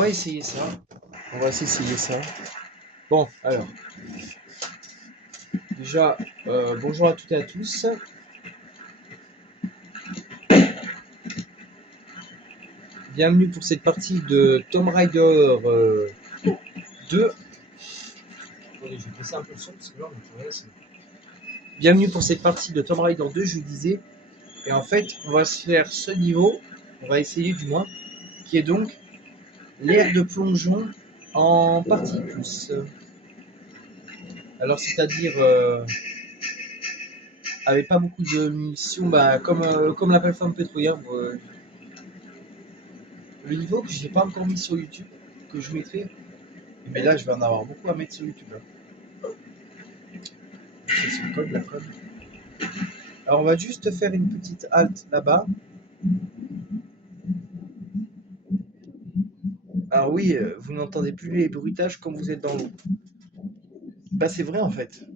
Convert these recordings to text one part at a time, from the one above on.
va essayer ça. On va s'essayer ça. Bon, alors. Déjà, bonjour à toutes et à tous. Bienvenue pour cette partie de Tomb Raider 2. Attendez, je vais baisser un peu le son parce que là, on entend rien. Bienvenue pour cette partie de Tomb Raider 2, je vous disais. Et en fait, on va se faire ce niveau, on va essayer du moins, qui est donc l'aire de plongeon en partie plus. Alors, c'est-à-dire avec pas beaucoup de missions, comme la plateforme pétrolière. Le niveau que j'ai pas encore mis sur YouTube, que je mettrai, mais là je vais en avoir beaucoup à mettre sur YouTube. Là. C'est ce code, la code. Alors on va juste faire une petite halte là-bas. Alors oui, vous n'entendez plus les bruitages quand vous êtes dans l'eau. Bah c'est vrai en fait.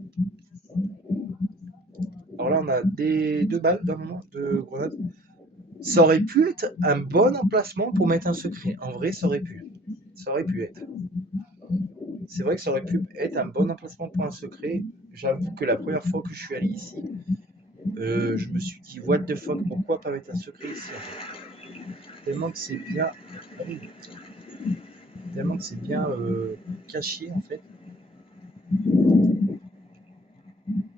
Alors là on a deux balles d'un moment, deux grenades. Ça aurait pu être un bon emplacement pour mettre un secret. En vrai, ça aurait pu. Ça aurait pu être. C'est vrai que ça aurait pu être un bon emplacement pour un secret. J'avoue que la première fois que je suis allé ici, je me suis dit, what the fuck, pourquoi pas mettre un secret ici en fait. Tellement que c'est bien. Tellement que c'est bien caché en fait.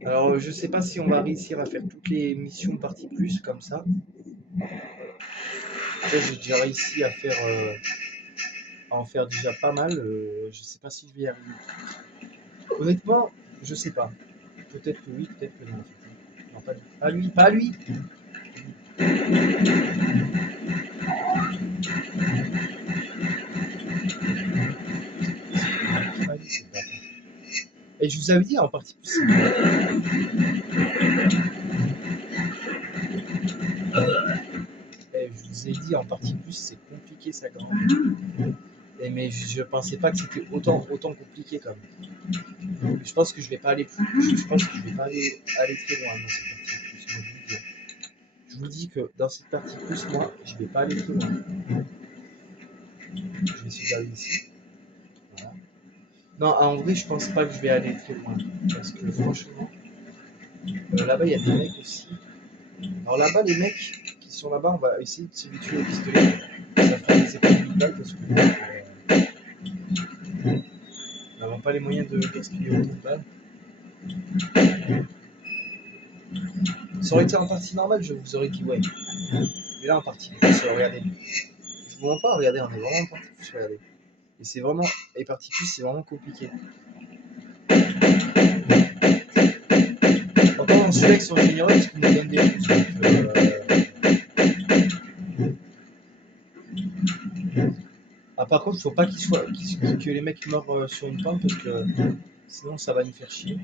Alors je sais pas si on va réussir à faire toutes les missions partie plus comme ça. J'ai déjà réussi à faire à en faire déjà pas mal. Je sais pas si je vais y arriver. Honnêtement, je sais pas. Peut-être que oui, peut-être que non en fait. Non, pas lui, pas lui. Et je vous avais dit en partie plus. Et je vous ai dit en partie plus, c'est compliqué ça quand même. Et mais je pensais pas que c'était autant compliqué quand même. Je pense que je vais pas aller plus. Je pense que je vais pas aller très loin dans cette partie plus. Je vous dis que dans cette partie plus, moi, je vais pas aller très loin. Je vais essayer d'aller ici. Voilà. Non, en vrai, je pense pas que je vais aller très loin. Parce que franchement, là-bas, il y a des mecs aussi. Alors là-bas, les mecs qui sont là-bas, on va essayer de se les tuer au pistolet. Ça fera des économies de balles parce que nous n'avons pas les moyens de gaspiller autant de balles. Ça aurait été en partie normale, je vous aurais dit ouais. Mais là, en partie plus, regardez. Je vous mens pas, regardez, on est vraiment en partie plus, regardez. Et c'est vraiment. Et partie plus, c'est vraiment compliqué. Encore dans celui-là, ils sont généreux parce qu'ils nous donnent des choses. Ah, par contre, il faut pas que les mecs meurent sur une pente parce que sinon ça va nous faire chier.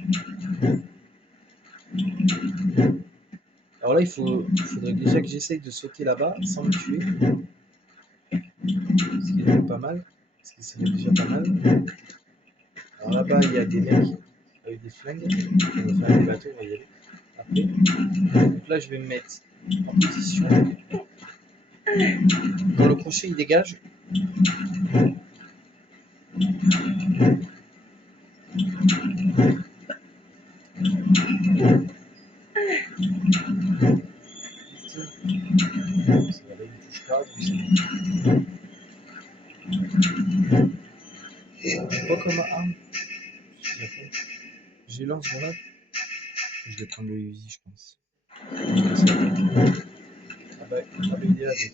Alors là, il faudrait déjà que j'essaye de sauter là-bas sans me tuer. Ce qui est pas mal. Ce qui serait déjà pas mal. Alors là-bas, il y a des mecs avec des flingues. On va faire des bateaux, on va y aller. Après. Donc là, je vais me mettre en position. Quand le crochet il dégage. J'ai pas comme arme. J'ai lance-grenade. Je vais prendre le Uzi, je pense. Ah bah, il est avec.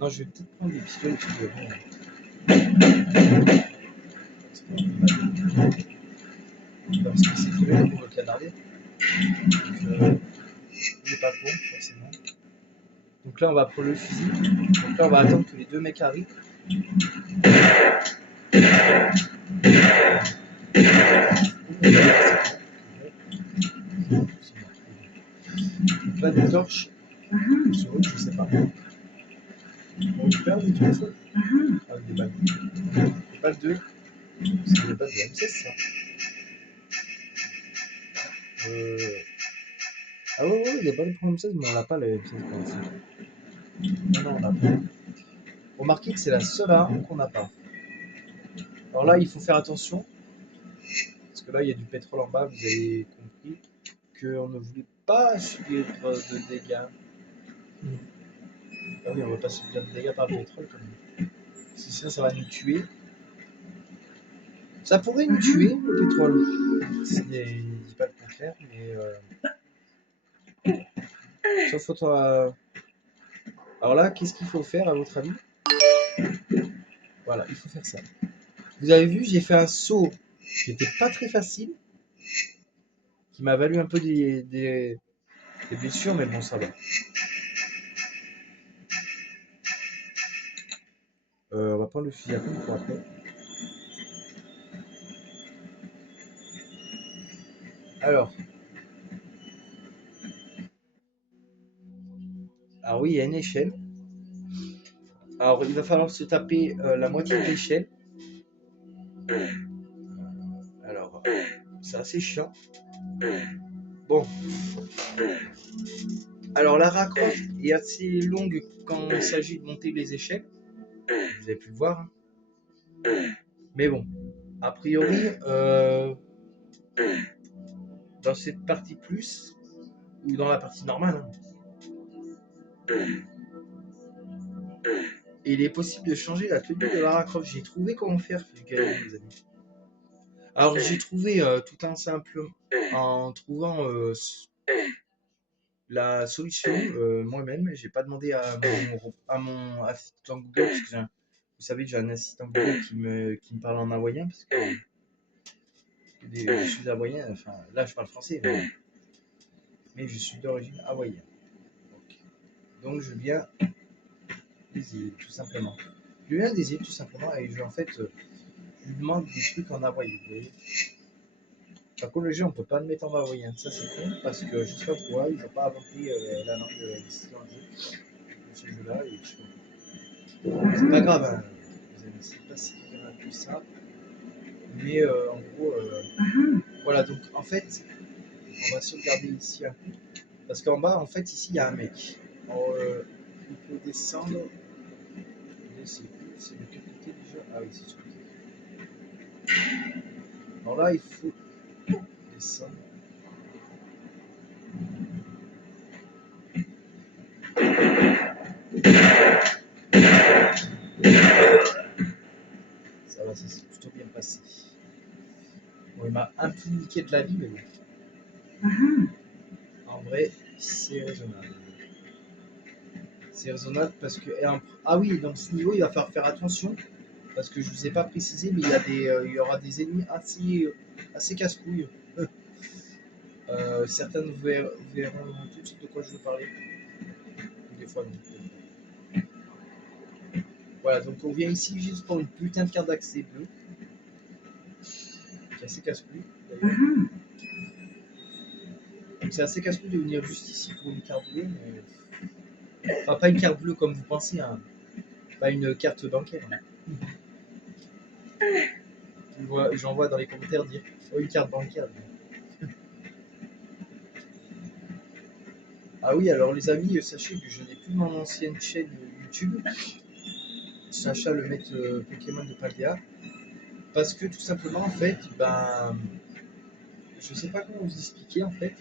Non, je vais peut-être prendre des pistolets parce que bon. Parce que c'est très bien pour le canarder. Donc, il n'est pas con, forcément. Donc là, on va prendre le fusil. Donc là, on va attendre que les deux mecs arrivent. Donc là, des torches. Sur eux, je sais pas. On récupère des trucs avec des balles. Des balles de. C'est des balles de M16, ça. Ah ouais, des balles pour M16, mais on n'a pas les M16 pour l'instant. Non, on n'a pas. Remarquez que c'est la seule arme qu'on n'a pas. Alors là, il faut faire attention, parce que là, il y a du pétrole en bas, vous avez compris qu'on ne voulait pas subir de dégâts. Ah oui, on va pas subir de dégâts par le pétrole quand même. Si ça va nous tuer. Ça pourrait nous tuer, le pétrole. Je ne dis pas le contraire, mais... Sauf autant... Alors là, qu'est-ce qu'il faut faire à votre avis? Voilà, il faut faire ça. Vous avez vu, j'ai fait un saut qui n'était pas très facile, qui m'a valu un peu des blessures, mais bon, ça va. On va prendre le fusil à pompe pour après. Alors oui, il y a une échelle. Alors, il va falloir se taper la moitié de l'échelle. Alors, c'est assez chiant. Bon. Alors, la raccroche est assez longue quand il s'agit de monter les échelles. Vous avez pu le voir. Mais bon, a priori, dans cette partie plus, ou dans la partie normale, il est possible de changer la tenue de Lara Croft. J'ai trouvé comment faire, les amis. Alors, j'ai trouvé tout un simple en trouvant la solution moi-même. J'ai pas demandé à mon assistant Google, parce que vous savez que j'ai un assistant Google qui me parle en hawaïen, parce que je suis hawaïen, enfin là je parle français, mais je suis d'origine hawaïenne. Donc je viens des îles, tout simplement. Je viens des îles, tout simplement, et en fait, je lui demande des trucs en hawaïen, vous voyez. Par contre, le jeu, on peut pas le mettre en hawaïen. Ça, c'est con, parce que je sais pas pourquoi, ils n'ont pas inventé la langue ici dans le jeu, dans ce jeu-là, et je sais pas. C'est pas grave, hein, les amis, c'est pas si grave que ça. Mais en gros, voilà, donc en fait, on va sauvegarder ici un coup. Parce qu'en bas, en fait, ici, il y a un mec. Alors, il peut descendre. C'est de quel côté déjà? Ah oui, c'est sur le côté. Alors là, il faut descendre. Ça va, ça s'est plutôt bien passé. Bon, il m'a un peu niqué de la vie, mais bon. En vrai, c'est raisonnable. C'est raisonnable parce que. Ah oui, dans ce niveau, il va falloir faire attention. Parce que je ne vous ai pas précisé, mais il y aura des ennemis assez casse-couilles. Certains vous verront tout de suite de quoi je veux parler. Des fois, non. Voilà, donc on vient ici juste pour une putain de carte d'accès bleue. Qui est assez casse-couille, d'ailleurs. Donc c'est assez casse-couille de venir juste ici pour une carte bleue, mais... Enfin, pas une carte bleue comme vous pensez, hein. Pas une carte bancaire. Hein. J'en vois dans les commentaires dire oh, une carte bancaire. Ah oui, alors les amis, sachez que je n'ai plus mon ancienne chaîne YouTube. Sacha le maître Pokémon de Paldea. Parce que tout simplement, en fait, ben. Je sais pas comment vous expliquer, en fait.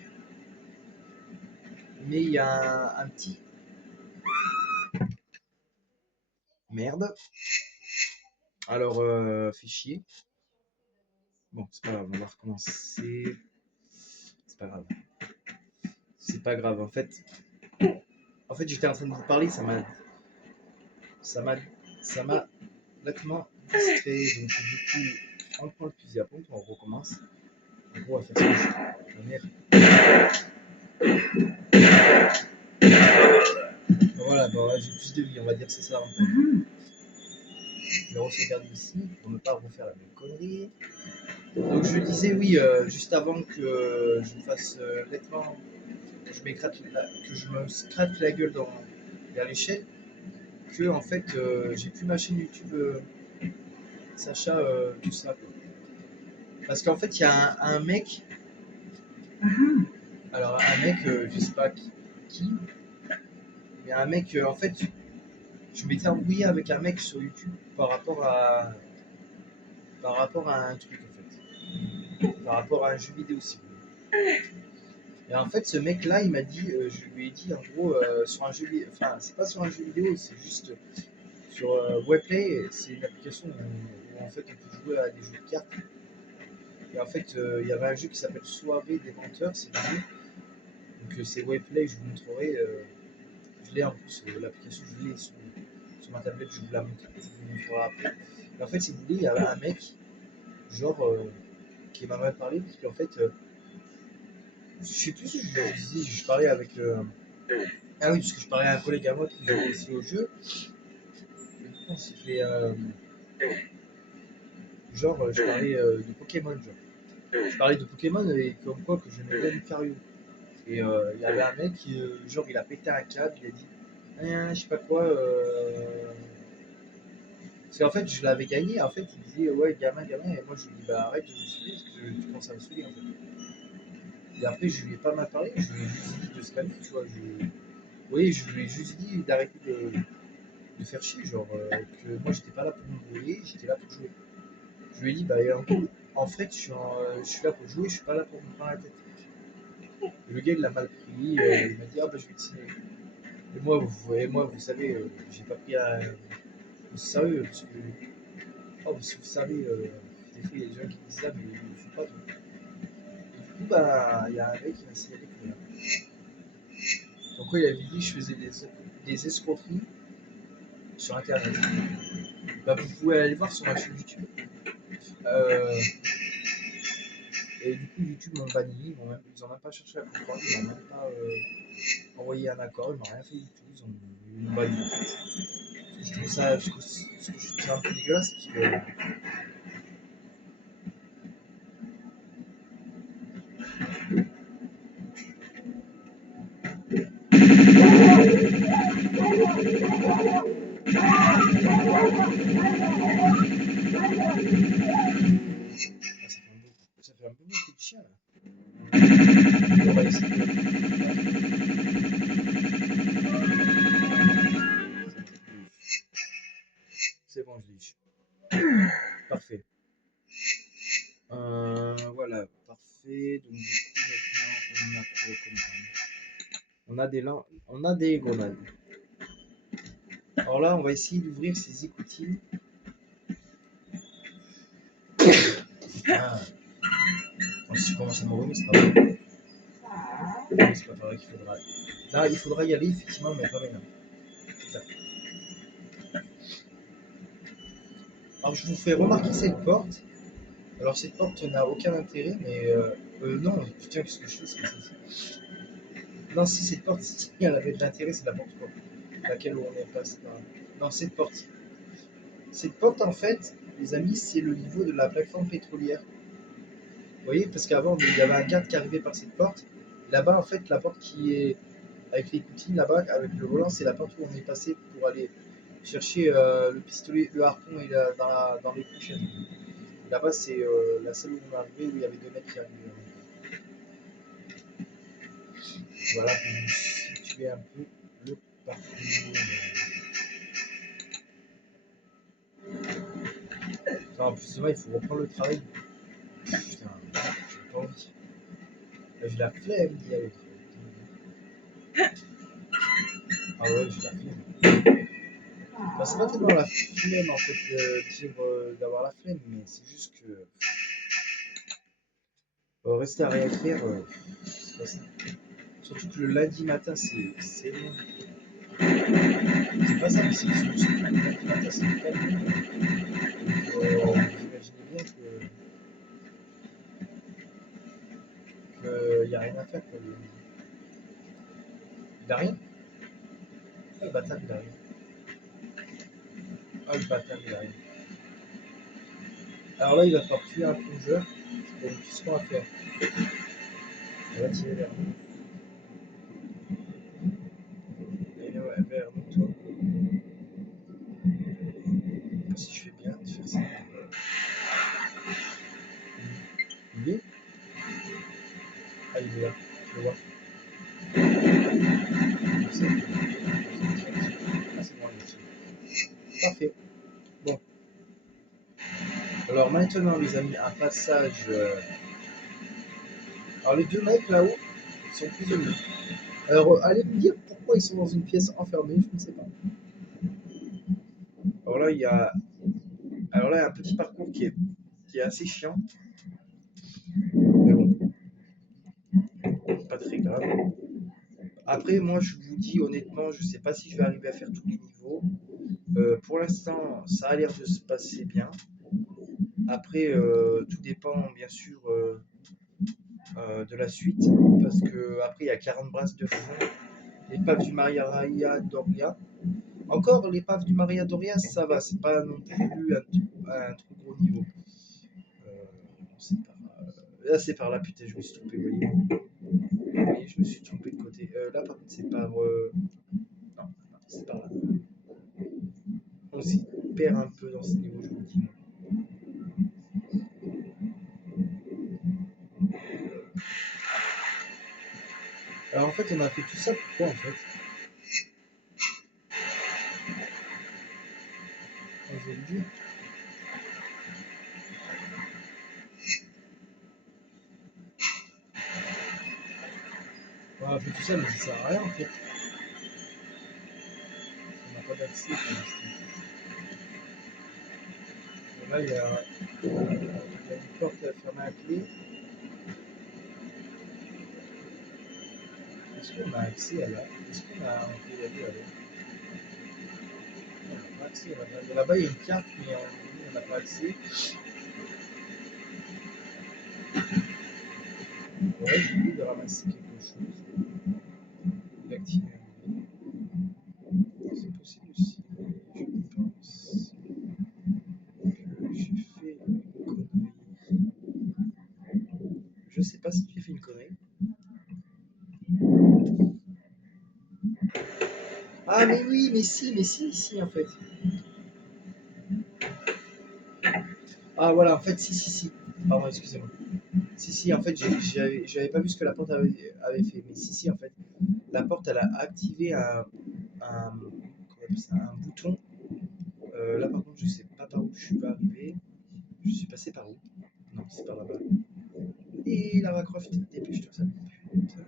Mais il y a un petit. Merde. Alors, fichier. Bon, c'est pas grave, on va recommencer. C'est pas grave. C'est pas grave, en fait. En fait, j'étais en train de vous parler, ça m'a nettement distrait. Donc, du coup, on prend le fusil à pompe, on recommence. En gros, on va faire ça. Voilà, bon, là, j'ai plus de vie, on va dire que c'est ça. Je vais re-sauvegarder ici pour ne pas refaire la même connerie. Donc, je disais, oui, juste avant que je me fasse nettement. Que je me scratche la gueule vers l'échelle, que en fait j'ai plus ma chaîne YouTube Sacha tout ça quoi. Parce qu'en fait il y a un mec, alors un mec je sais pas qui, mais un mec en fait Je m'étais embrouillé avec un mec sur YouTube par rapport à un truc en fait. Par rapport à un jeu vidéo si vous voulez. Et en fait ce mec là il m'a dit, je lui ai dit en gros sur un jeu vidéo, enfin c'est pas sur un jeu vidéo, c'est juste sur Webplay, c'est une application où en fait on peut jouer à des jeux de cartes. Et en fait il y avait un jeu qui s'appelle Soirée des menteurs, c'est le jeu. Donc c'est Webplay, je vous montrerai. Je l'ai en plus, l'application, je l'ai sur ma tablette, je vous la montre, je vous montrerai après. Et en fait, si vous voulez, il y avait un mec, genre, qui m'a mal parlé, parce qu'en fait, je sais plus si je parlais avec. Ah oui, parce que je parlais à un collègue à moi qui jouait aussi au jeu. Et du coup, on s'est fait. Genre, je parlais de Pokémon, genre. Je parlais de Pokémon et comme quoi que j'aimais bien Lucario. Et il y avait un mec qui, genre, il a pété un câble, il a dit, je sais pas quoi. Parce qu'en fait, je l'avais gagné. En fait, il disait, ouais, gamin, gamin. Et moi, je lui dis, bah arrête de me saouler parce que tu commences à me saouler en fait. Et après, je lui ai pas mal parlé. Je lui ai juste dit de se calmer, tu vois. Oui, je lui ai juste dit d'arrêter de faire chier. Genre, que moi, j'étais pas là pour m'embrouiller, j'étais là pour jouer. Je lui ai dit, bah en fait, je suis là pour jouer, je suis pas là pour me prendre la tête. Et le gars, il l'a mal pris. Il m'a dit, ah bah je vais te signer. Et moi, vous savez, j'ai pas pris au sérieux parce que oh, si vous savez, des fois il y a des gens qui disent ça, mais ils ne le font pas. Donc. Et du coup, bah, il y a un mec qui m'a signalé que donc, il avait dit que je faisais des escroqueries sur internet. Bah, vous pouvez aller voir sur ma chaîne YouTube. Euh, et du coup, YouTube m'ont banni, ils n'ont même pas cherché à comprendre, ils n'ont même pas envoyé un accord, ils m'ont rien fait du tout, ils m'ont banni en fait. Parce que je trouve ça, je trouve ça un peu dégueulasse parce que ça fait un peu beaucoup de chien là. On va essayer c'est bon, je l'ai eu. Parfait. Voilà, parfait. Donc, du coup, maintenant, on a quoi comme arme? On a des grenades. Alors là, on va essayer d'ouvrir ces écoutines. Ah, si je commence à m'enrhumer, c'est pas vrai. C'est pas vrai qu'il faudra. Là, il faudra y aller, effectivement, mais pas maintenant. Alors, je vous fais remarquer cette porte. Alors, cette porte n'a aucun intérêt, mais. Non, putain, qu'est-ce que je fais, c'est pas ça. Non, si cette porte, si elle avait de l'intérêt, c'est la porte quoi. Laquelle on est passé par là. Non, cette porte. Cette porte, en fait, les amis, c'est le niveau de la plateforme pétrolière. Vous voyez, parce qu'avant, il y avait un garde qui arrivait par cette porte. Là-bas, en fait, la porte qui est avec les coutines, là-bas, avec le volant, c'est la porte où on est passé pour aller chercher le pistolet, le harpon et dans les couchettes. Là-bas, c'est la salle où on est arrivé, où il y avait deux mecs qui arrivaient. Voilà, pour vous situer un peu le parcours. Enfin, en plus de moi, il faut reprendre le travail. Putain, j'ai pas envie. Là, j'ai la flemme d'y aller. Ah ouais, j'ai la flemme. Enfin, c'est pas tellement la flemme en fait, dire d'avoir la flemme, mais c'est juste que rester à rien faire, c'est pas ça. Surtout que le lundi matin, c'est long. C'est pas ça, mais c'est juste que le lundi matin, c'est tellement long. Vous imaginez bien que y a rien à faire quoi, le lundi. Il a rien. Ah, le bâtard, il a rien. Ah, le bâtard, il a rien. Alors là, il va falloir tuer un plongeur. Donc, qu'est-ce qu'on va faire? On va tirer vers nous. Et ouais, vers nous, toi. Si je fais bien de faire ça. Il est? Ah, il est là. Je le vois. Ah, c'est bon, il est dessus. Alors maintenant, les amis, un passage. Alors les deux mecs là-haut sont prisonniers. Alors allez me dire pourquoi ils sont dans une pièce enfermée, je ne sais pas. Alors là, il y a un petit parcours qui est assez chiant. Mais bon, pas très grave. Après, moi, je vous dis honnêtement, je sais pas si je vais arriver à faire tous les niveaux. Pour l'instant, ça a l'air de se passer bien. Après, tout dépend bien sûr de la suite, parce que après il y a 40 brasses de fond, l'épave du Maria Doria. Encore l'épave du Maria Doria, ça va, c'est pas non plus un trop gros niveau. C'est par, là, c'est par là, putain, je me suis trompé, vous voyez, je me suis trompé de côté. Là, par contre, c'est par. Non, c'est par là. On s'y perd un peu dans ce niveau, je vous le dis. Alors en fait, on a fait tout ça pourquoi en fait? Je vais le dire. On a fait tout ça, mais ça sert à rien en fait. On n'a pas d'accès pour l'instant. Là, il y a une porte fermée à clé. Est-ce qu'on a accès à là? Est-ce qu'on peut y aller là-bas? On n'a pas accès là-bas. Là-bas, il y a une carte, mais on n'a pas accès. Ouais, j'ai oublié de ramasser quelque chose. D'activer. C'est possible aussi. Je pense que j'ai fait une connerie. Je sais pas si j'ai fait une connerie. Ah mais oui, mais si en fait. Ah voilà, en fait si. Pardon, excusez-moi. Si, en fait, j'avais pas vu ce que la porte avait fait. Mais si, en fait, la porte, elle a activé comment on appelle ça, un bouton. Là, par contre, je sais pas par où je suis pas arrivé. Je suis passé par où? Non, c'est par là-bas. Et Lara Croft, dépêche-toi ça. Putain.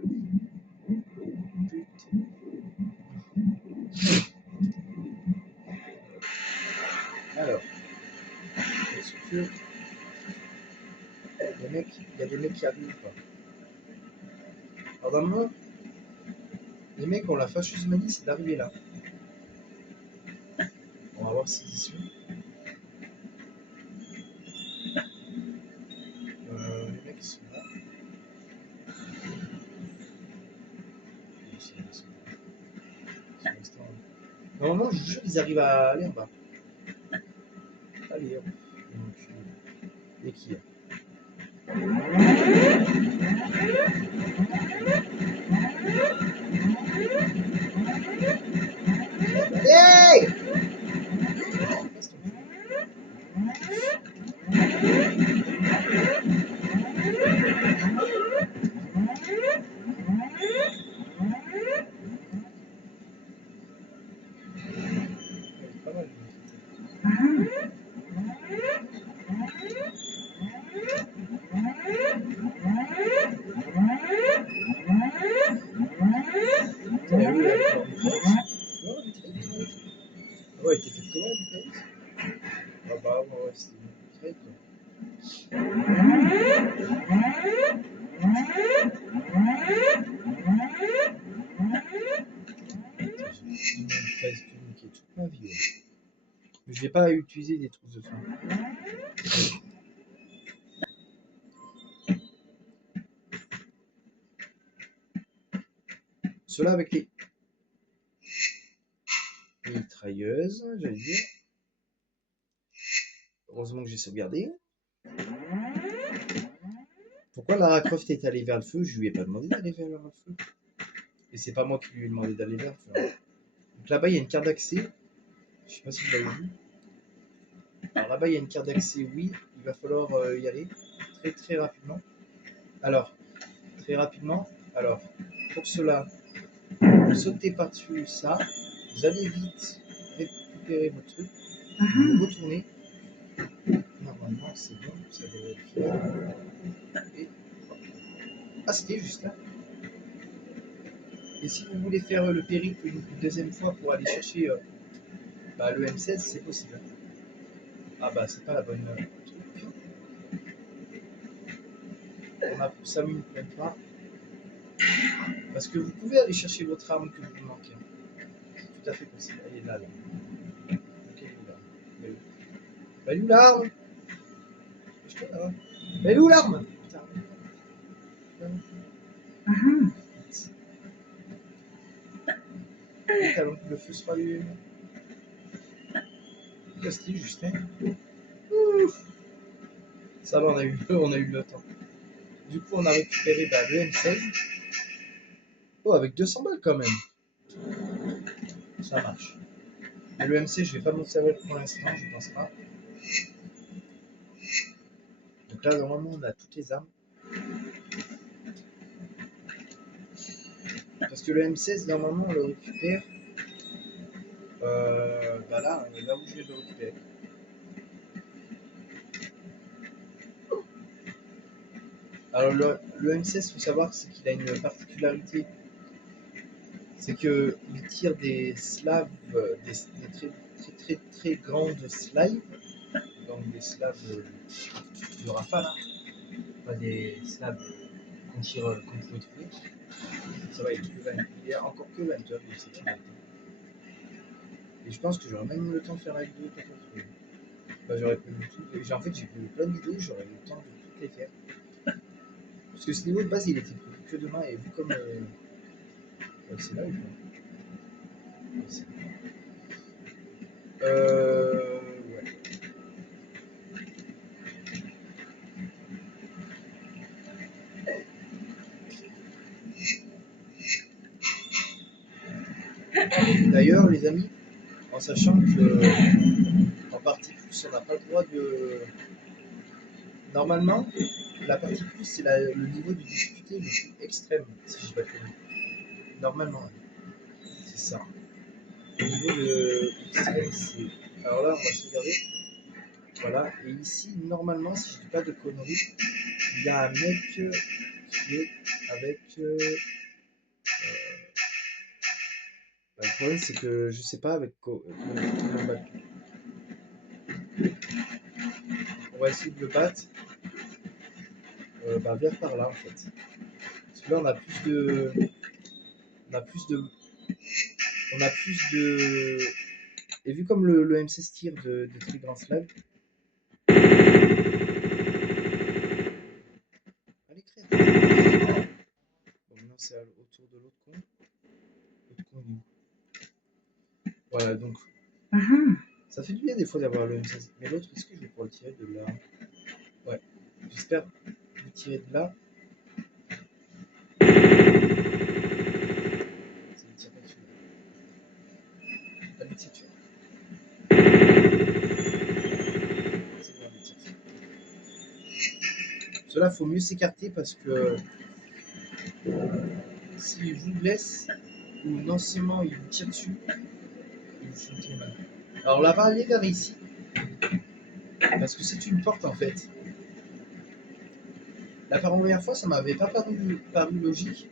Alors, est-ce que il y a des mecs qui arrivent ou pas? Alors, normalement, les mecs ont la fâcheuse manie, c'est d'arriver là. On va voir s'ils y sont. Les mecs, ils sont là. Normalement, je vous jure, ils arrivent à aller en bas. Allez, hop. Et qui est? Hey! Pas mal. Ouais, il était fait comment la mitrailleuse? Ah bah ouais, c'était une mitrailleuse quoi. J'ai une mitrailleuse niquée toute ma vie. Ouais. Mais je vais pas utiliser des trousses de fond. Cela avec les mitrailleuses, j'allais dire. Heureusement que j'ai sauvegardé. Pourquoi Lara Croft est allée vers le feu? Je lui ai pas demandé d'aller vers le feu. Et c'est pas moi qui lui ai demandé d'aller vers le feu. Donc là-bas, il y a une carte d'accès. Je sais pas si vous l'avez vu. Alors là-bas, il y a une carte d'accès, oui. Il va falloir y aller très très rapidement. Alors, très rapidement. Alors, pour cela, vous sautez par-dessus ça. Vous allez vite récupérer votre truc. Vous retournez. Normalement, c'est bon, ça devrait le faire. Et... Ah, c'était juste là. Et si vous voulez faire le périple une deuxième fois pour aller chercher le M16, c'est possible. Ah bah c'est pas la bonne truc. On a pour 5 minutes même pas. Parce que vous pouvez aller chercher votre arme que vous manquez. C'est tout à fait possible. Elle est là. Ok, elle est là. Elle est où l'arme? Je te la. Elle est où l'arme? Putain. Vite avant que le feu se rallume. C'était Justin. Ça va, on a eu le temps. Du coup, on a récupéré le M16. Oh, avec 200 balles quand même. Ça marche. Mais le MC, je vais pas m'en servir pour l'instant, je pense pas. Donc là, normalement, on a toutes les armes. Parce que le M16, normalement, on le récupère. Là où je vais le récupérer. Alors, le M16, il faut savoir, c'est qu'il a une particularité. C'est qu'il tire des slaves, des très grandes slaves. Donc des slaves de rafale, hein. Pas des slaves qu'on tire qu'on peut trouver. Ça va, il est encore que 20 heures, donc c'est tout. Et je pense que j'aurais même le temps de faire la vidéo pour trouver. J'aurais pu tout. En fait, j'ai vu plein de vidéos, j'aurais eu le temps de toutes les faire. Parce que ce niveau de base, il était prévu que demain, et vu comme. C'est là ou pas? C'est là. Ouais. D'ailleurs, les amis, en sachant que en partie plus, on n'a pas le droit de. Normalement, la partie plus, c'est le niveau de difficulté le plus extrême, si je ne pas connu. Normalement, c'est ça. Le niveau de extrême, c'est. Alors là, on va se regarder. Voilà. Et ici, normalement, si je ne dis pas de conneries, il y a un mec qui est avec. Le problème, c'est que je sais pas avec quoi. On va essayer de le battre vers par là en fait. Parce que là, on a plus de. On a plus de. On a plus de. Et vu comme le M16 tire de très grands slaves. Allez, crève. Bon, maintenant, c'est autour de l'autre con. L'autre con, il est où? Voilà, donc. Ça fait du bien des fois d'avoir le M16. Mais l'autre, est-ce que je vais pouvoir le tirer de là? Ouais. J'espère le tirer de là. Ça ne tire pas dessus. Allez, tire dessus. C'est bon, allez, tire dessus. Cela, faut mieux s'écarter parce que s'il vous blesse ou non seulement il vous tire dessus, il vous fait très mal. Alors là, va aller vers ici parce que c'est une porte en fait. La première fois, ça m'avait pas paru logique.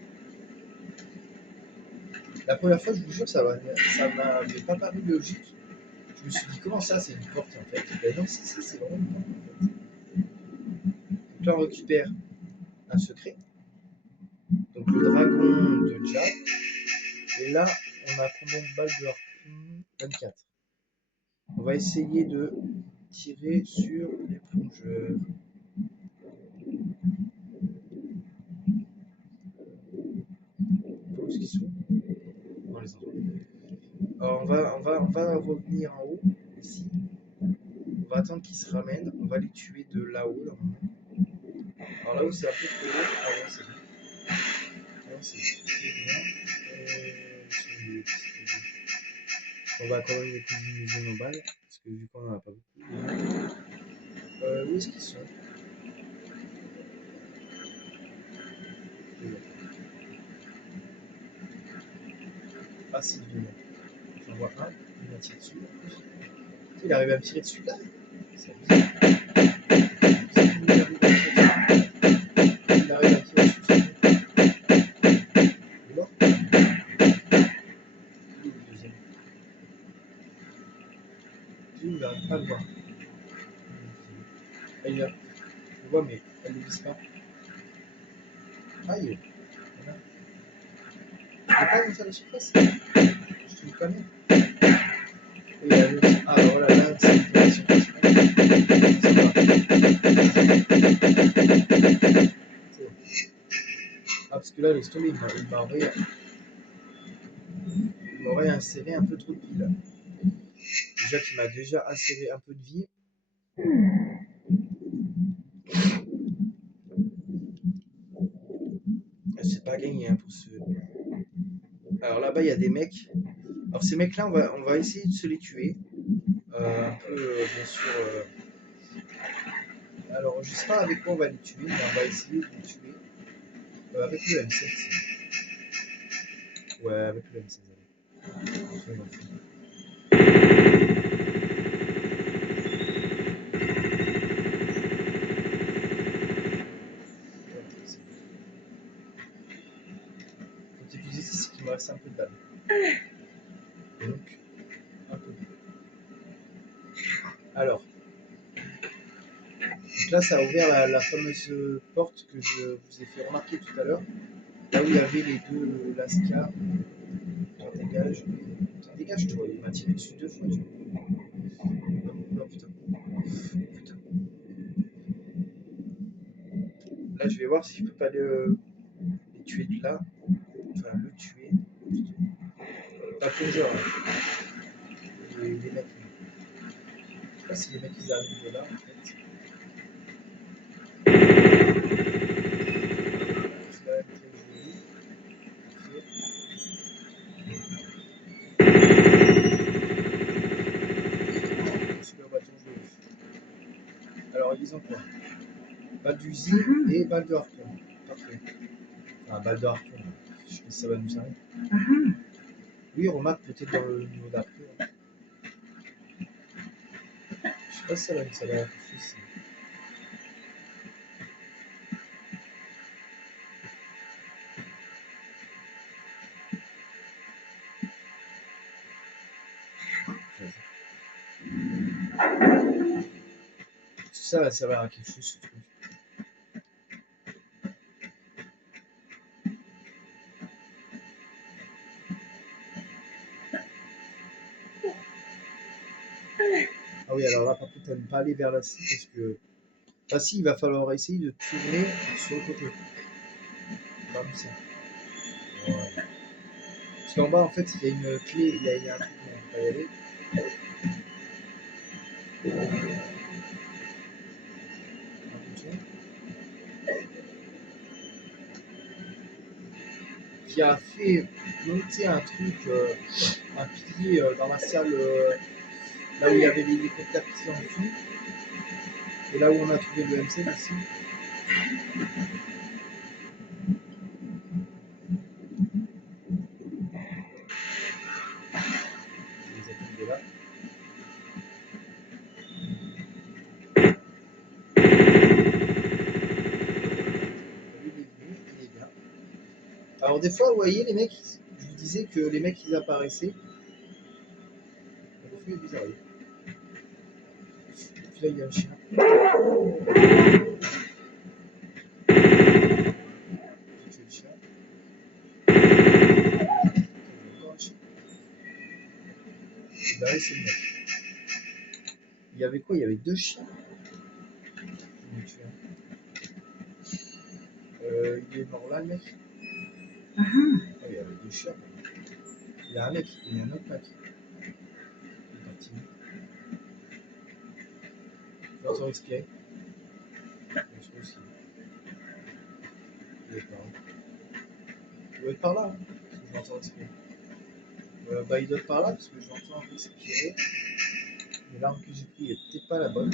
La première fois, je vous jure, ça m'avait pas paru logique. Je me suis dit, comment ça, c'est une porte en fait? Ben non, c'est vraiment une porte en fait. Donc là, on récupère un secret. Donc le dragon de Jack. Et là, on a combien de balles de harpoon? 24. On va essayer de tirer sur les plongeurs. Où est-ce qu'ils sont? On les entend. Alors on va revenir en haut, ici. On va attendre qu'ils se ramènent. On va les tuer de là-haut, normalement. Alors là-haut, c'est un peu trop haut. Ah ouais, c'est bien. Ah, c'est très bien. On va quand même économiser nos balles. Parce que vu qu'on en a pas beaucoup. Où est-ce qu'ils sont? Ah, c'est violent. J'en vois un. Il m'a tiré dessus. Il arrive à me tirer dessus là. C'est bizarre. Ah, il est là. Je le vois, mais elle ne vise pas. Aïe. Voilà. Tu veux pas monter à la surface? Je te le connais. Et ah, bah voilà, là, c'est monté à la surface. Ça va. C'est bon. Ah, parce que là, laisse tomber, il m'aurait inséré un peu trop de vie là. Déjà qu'il m'a déjà inséré un peu de vie. C'est pas gagné hein, pour ce. Alors là-bas, il y a des mecs. Alors ces mecs-là, on va essayer de se les tuer. Un peu, bien sûr. Alors, je sais pas avec quoi on va les tuer, mais on va essayer de les tuer. Avec le M7. Ouais, avec le M16. Allez. Quand tu utilises ici, c'est qu'il me reste un peu de balles. Donc, un peu. Alors. Donc là, ça a ouvert la fameuse porte que je vous ai fait remarquer tout à l'heure. Là où il y avait les deux Lascar. T'en dégage, toi. Il m'a tiré dessus 2 fois. Non, putain. Putain. Là, je vais voir si je peux pas les tuer de là. Enfin, le tuer. Pas plongeur. Les mecs. Je sais pas si les mecs ils arrivent de là, en fait. C'est quand même très joli. Super bâton joli. Alors, ils ont quoi? Balle d'usine et balle de harpon. Parfait. Enfin, balle de harpon. Je sais pas si ça va nous servir. Oui, remarque peut-être dans le niveau d'après. Hein. Je sais pas si ça va nous servir à quelque chose. Ça va servir à quelque chose, ce truc. Ah oui, alors là, par contre, à ne pas aller vers la scie parce que. Ah si, il va falloir essayer de tourner sur le côté. Comme ça. Voilà. Parce qu'en bas, en fait, il y a une clé, il y a un truc où on peut pas y aller. Un bouton. Qui a fait monter un truc, un pilier dans la salle, là où il y avait l'hélicoptère qui en dessous. Et là où on a trouvé le M16 aussi. Je les ai tombés là. Il est bien. Alors des fois, vous voyez les mecs, je vous disais que les mecs ils apparaissaient. Des fois, ils arrivent. Puis là, il y a un chien. J'ai tué le chien. Encore un chien. Et bah oui, c'est le mec. Il y avait quoi? Il y avait 2 chiens. Je l'ai tué un. Il est mort là, le mec. Ah, il y avait 2 chiens. Il y a un mec, il y a un autre mec. Il est parti. Je vais entendre expirer. Je trouve aussi. Il doit être par là. Il doit être par là, hein, parce que je l'entends expirer. Bah, il doit être par là, parce que j'entends un peu expirer. Mais l'arme que j'ai pris est peut-être pas la bonne.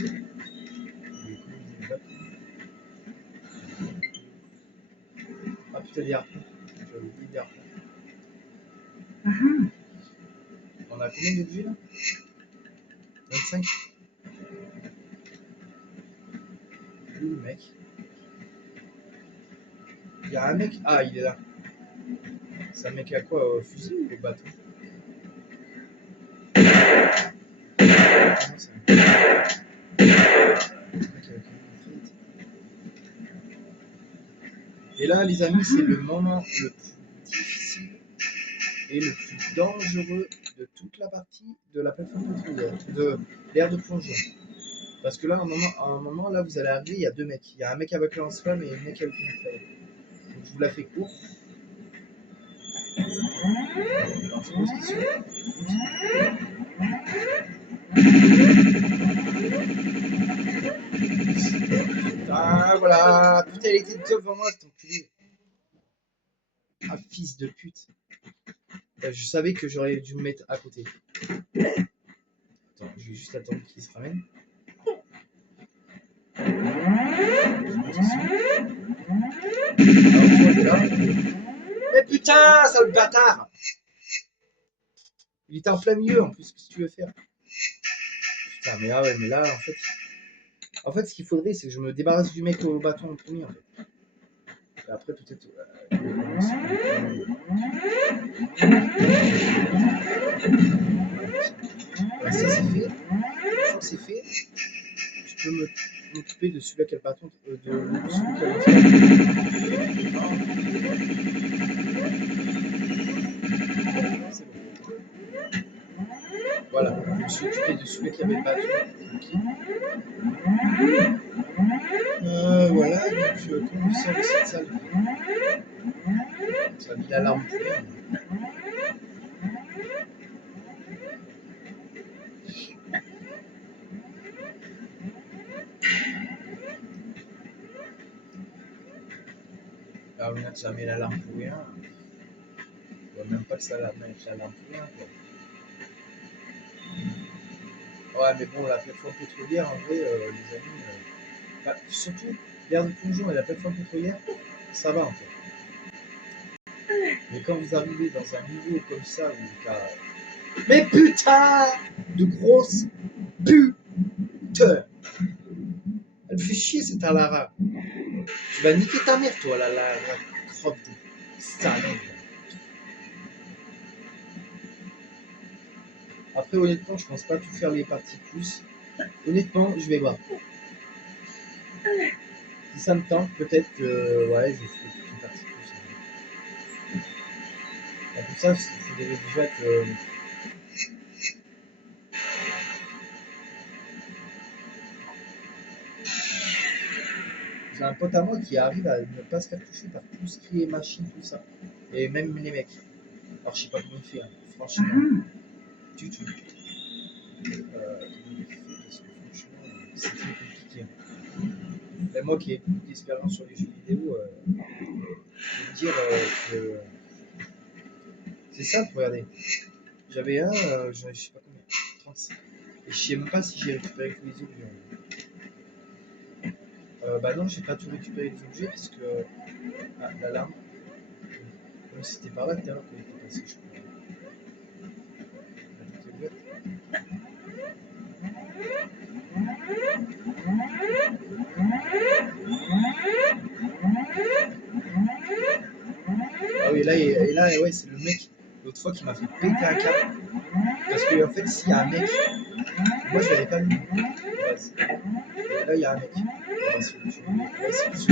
Ah putain, des harpons. J'avais oublié des harpons. On a combien d'objets là? 25. Où le mec? Il y a un mec. Ah, il est là. C'est un mec à quoi? Au fusil ou au bâton? Non, c'est un mec avec une là, les amis, c'est le moment le plus difficile et le plus dangereux de toute la partie de la plateforme pétrolière, de l'air de plongeon. Parce que là, à un moment, là, vous allez arriver, il y a deux mecs. Il y a un mec avec un lance-flamme et un mec avec une mitraille. Donc je vous la fais court. Alors, je pose question. Ah, voilà. Putain, il était devant moi, cet enculé. Ah, fils de pute. Je savais que j'aurais dû me mettre à côté. Attends, je vais juste attendre qu'il se ramène. Alors, toi, t'es là. Mais putain, sale bâtard! Il était en plein milieu en plus, qu'est-ce que tu veux faire? Putain, mais là, ouais, mais là, en fait, ce qu'il faudrait, c'est que je me débarrasse du mec au bâton en premier, en fait. Et après, peut-être. Voilà, ça, c'est fait. Une fois que c'est fait, je peux m'occuper de celui-là qui a le bâton, de celui qui a le bâton. C'est bon. Voilà, je me suis occupé de celui qui avait le bâton. Voilà, donc comment on sort de cette salle? Ça a mis l'alarme pour rien. Alors, on a déjà mis l'alarme pour rien. On voit même pas que ça a mis l'alarme pour rien, quoi. Ouais, mais bon, la plateforme pétrolière, en vrai, les amis, bah, surtout l'air de plongeon et la plateforme pétrolière, ça va en fait. Mais quand vous arrivez dans un niveau comme ça, où t'as. Mais putain de grosse pute! Elle fait chier cette Alara. Tu vas niquer ta mère, toi, la crotte de salon. Après, honnêtement, je pense pas tout faire les parties plus. Honnêtement, je vais voir. Si ça me tente, peut-être que ouais, je ferai toute une partie plus. Pour ça, il faudrait déjà que. J'ai un pote à moi qui arrive à ne pas se faire toucher par tout ce qui est machine, tout ça. Et même les mecs. Alors, je sais pas comment il fait, hein. Franchement, du tout. Comment il fait, parce que franchement, c'est très compliqué. Même moi qui ai beaucoup d'expérience sur les jeux vidéo, je peux dire que c'est simple, regardez. J'avais un, je sais pas combien, 36. Et je sais même pas si j'ai récupéré tous les objets. Bah non, j'ai pas tout récupéré les objets parce que. Ah, l'alarme. C'était par là tout à l'heure qu'elle était passée, je crois. La porte est ouverte. Ah oui, là, et là ouais, c'est le mec, l'autre fois, qui m'a fait péter un câble. Parce que, en fait, s'il y a un mec, moi je l'avais pas vu. Et là, il y a un mec. On va se le tuer. On va essayer de se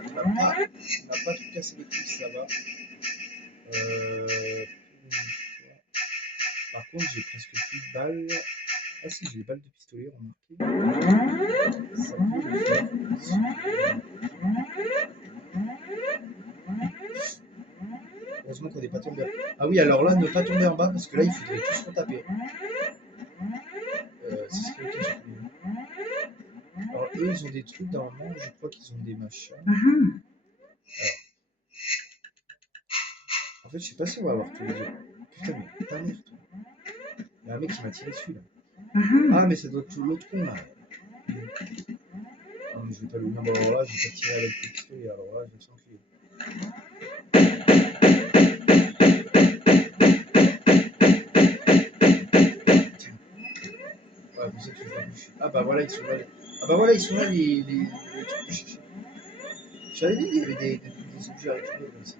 il m'a pas tout cassé les couilles, ça va. Par contre, j'ai presque plus de balles. Ah si, j'ai des balles de pistolet, remarquez. Ça peut le faire. Heureusement qu'on n'est pas tombé. Ah oui, alors là, ne pas tomber en bas, parce que là, il faudrait tous retaper. C'est ce qui est ok, je crois. Alors eux, ils ont des trucs, normalement, je crois qu'ils ont des machins. Alors, en fait, je sais pas si on va avoir tous les deux. Putain, mais ta mère, toi. Il y a un mec qui m'a tiré dessus, là. Ah, mais ça doit être l'autre con, là. Non, mais je vais pas lui. Non, bon, alors là, je vais pas tirer avec le pistolet, alors là, je vais s'enfuir. Ouais, pour ça, tu fais boucher. Ah, bah voilà, ils sont là. Ah, bah voilà, ils sont là, les trucs que je cherchais. Je t'avais dit qu'il y avait des objets à récupérer comme ça.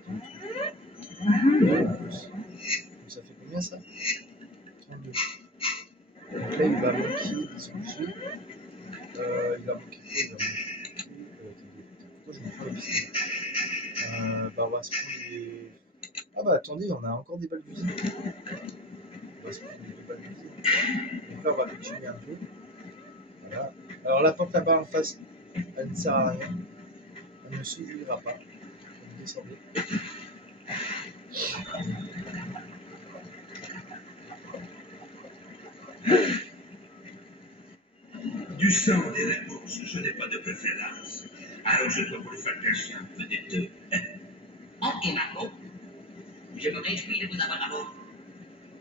Ouais, en plus. Donc, ça fait combien ça? 32. Ah bah attendez, on a encore des balles d'usine. On va se prendre des balles d'usine. Donc là, on va continuer un peu. Voilà. Alors la porte là-bas en face, elle ne sert à rien. Elle ne s'ouvrira pas. Donc descendez. Du sang des réponses, je n'ai pas de préférence. Alors je dois vous le faire cacher un peu des deux. Ok, Marco. Je me réjouis de vous avoir à bord.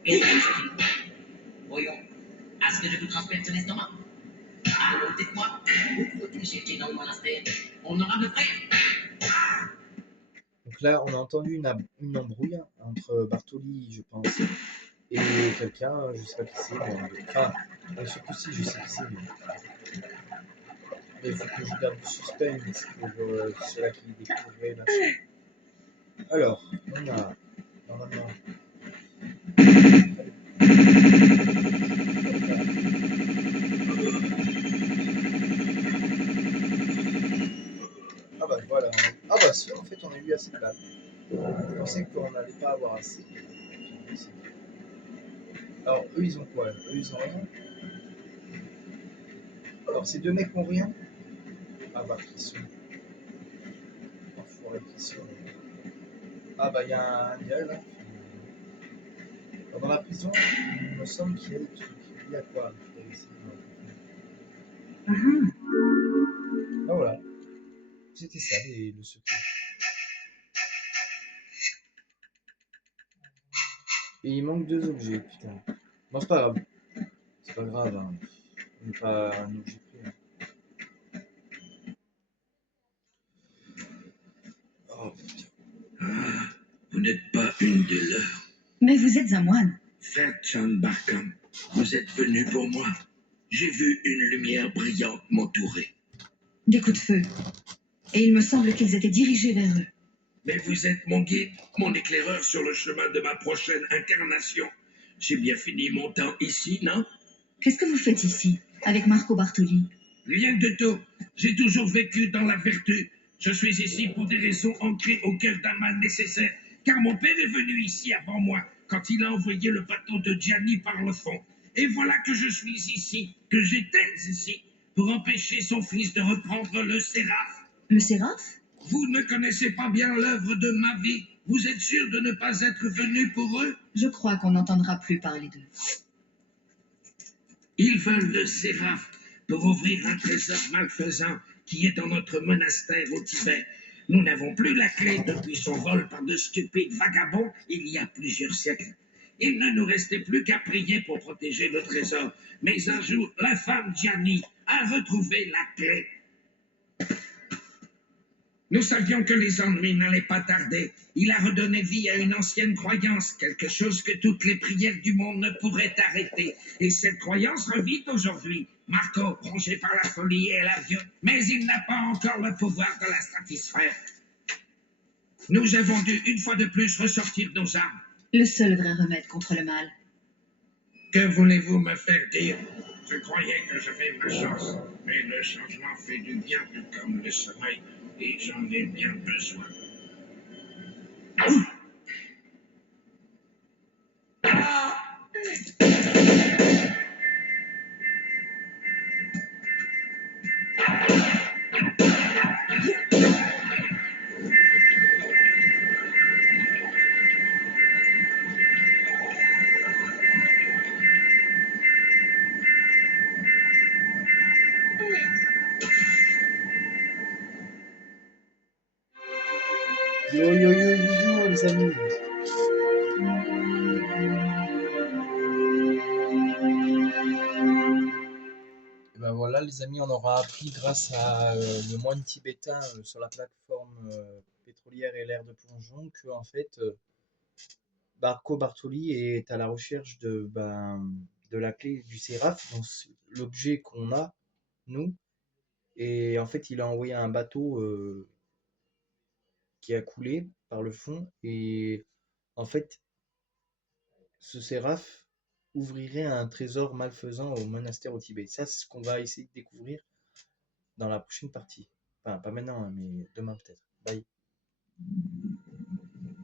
Qu'est-ce que c'est? Voyons. Est-ce que je vous transmette son estomac? Alors, dites-moi, où faut-il chercher dans le monastère? Honorable frère. Donc là, on a entendu une embrouille entre Bartoli, je pense, et quelqu'un, je sais pas qui c'est, mais enfin, surtout si je sais qui c'est, mais il faut que je garde du suspense pour ceux-là qui découvriraient machin. Alors, on a normalement. Ah bah voilà. Ah bah si, en fait, on a eu assez de balles. Je pensais qu'on n'allait pas avoir assez. Alors, eux, ils ont quoi? Eux, ils ont rien. Alors, ces deux mecs ont rien. Ah bah, qui sont enfoirés, qui sont. Ah bah, il y a un gars là. Dans la prison, il me semble qu'il y a des trucs. Il y a quoi? Ah voilà. C'était ça, le secret. Et il manque deux objets, putain. Bon, c'est pas grave. C'est pas grave, hein. On n'est pas un objet près. Oh putain. Ah, vous n'êtes pas une des leurs. Mais vous êtes un moine. Ferchan Barkham, vous êtes venu pour moi. J'ai vu une lumière brillante m'entourer. Des coups de feu. Et il me semble qu'ils étaient dirigés vers eux. Mais vous êtes mon guide, mon éclaireur sur le chemin de ma prochaine incarnation. J'ai bien fini mon temps ici, non? Qu'est-ce que vous faites ici, avec Marco Bartoli? Rien de tout. J'ai toujours vécu dans la vertu. Je suis ici pour des raisons ancrées au cœur d'un mal nécessaire. Car mon père est venu ici avant moi, quand il a envoyé le bateau de Gianni par le fond. Et voilà que je suis ici, que j'étais ici, pour empêcher son fils de reprendre le Séraph. Le Séraph? Vous ne connaissez pas bien l'œuvre de ma vie. Vous êtes sûr de ne pas être venu pour eux? Je crois qu'on n'entendra plus parler d'eux. Ils veulent le Séraph pour ouvrir un trésor malfaisant qui est dans notre monastère au Tibet. Nous n'avons plus la clé depuis son vol par de stupides vagabonds il y a plusieurs siècles. Il ne nous restait plus qu'à prier pour protéger le trésor. Mais un jour, l'infâme Gianni a retrouvé la clé. Nous savions que les ennemis n'allaient pas tarder. Il a redonné vie à une ancienne croyance, quelque chose que toutes les prières du monde ne pourraient arrêter. Et cette croyance revit aujourd'hui. Marco, rongé par la folie et la violence, mais il n'a pas encore le pouvoir de la satisfaire. Nous avons dû une fois de plus ressortir nos armes. Le seul vrai remède contre le mal. Que voulez-vous me faire dire? Je croyais que j'avais ma chance, mais le changement fait du bien comme le sommeil, et j'en ai bien besoin. Yo yo yo yo yo les amis. Et ben voilà les amis, on aura appris grâce à le moine tibétain sur la plateforme pétrolière et l'air de plongeon que en fait Marco Bartoli est à la recherche de la clé du Séraph, donc l'objet qu'on a nous, et en fait il a envoyé un bateau qui a coulé par le fond et en fait ce Séraph ouvrirait un trésor malfaisant au monastère au Tibet. Ça, c'est ce qu'on va essayer de découvrir dans la prochaine partie. Enfin, pas maintenant, hein, mais demain peut-être. Bye.